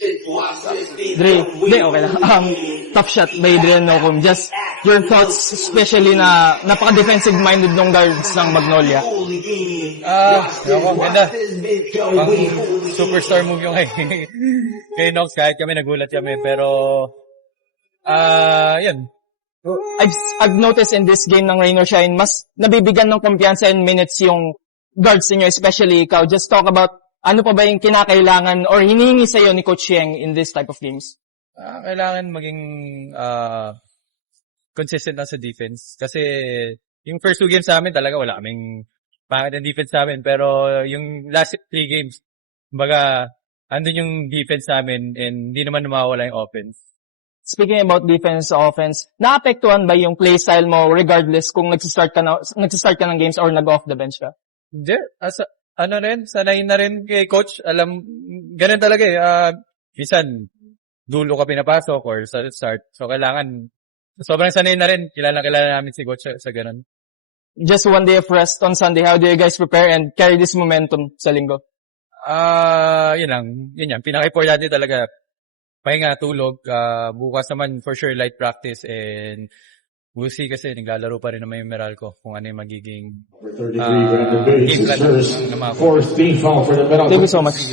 Dre, hindi, okay lang. Tough shot by Dre Nocum. Just your thoughts, especially na napaka-defensive minded ng guards ng Magnolia. Ako, ganda. Pang superstar move yung kay Nox, kahit kami nagulat kami. Pero, yun. I've noticed in this game ng Rain or Shine, mas nabibigyan ng kumpiyansa and minutes yung guards niyo, especially ikaw. Just talk about ano pa ba yung kinakailangan or hinihingi sa'yo ni Coach Yeng in this type of games? Kailangan maging consistent na sa defense. Kasi yung first 2 games sa amin talaga wala kaming pangit ang defense sa amin. Pero yung last 3 games, kumbaga, andun yung defense sa amin and hindi naman mawawala yung offense. Speaking about defense, offense, naapektuhan ba yung play style mo regardless kung nagsistart ka ng games or nag-off the bench ka? Hindi. Sanay na rin kay coach. Alam, ganun talaga minsan, dulo ka pinapasok or sa start. So, kailangan, sobrang sanay na rin. Kilala namin si coach sa ganun. Just one day of rest on Sunday. How do you guys prepare and carry this momentum sa linggo? Yun lang. Yun yan. Pinaka-importante talaga. Pahinga, tulog. Bukas naman for sure light practice and we'll see kasi naglalaro pa rin naman yung Meralco kung ano yung magiging game plan ng mga Thank you so much.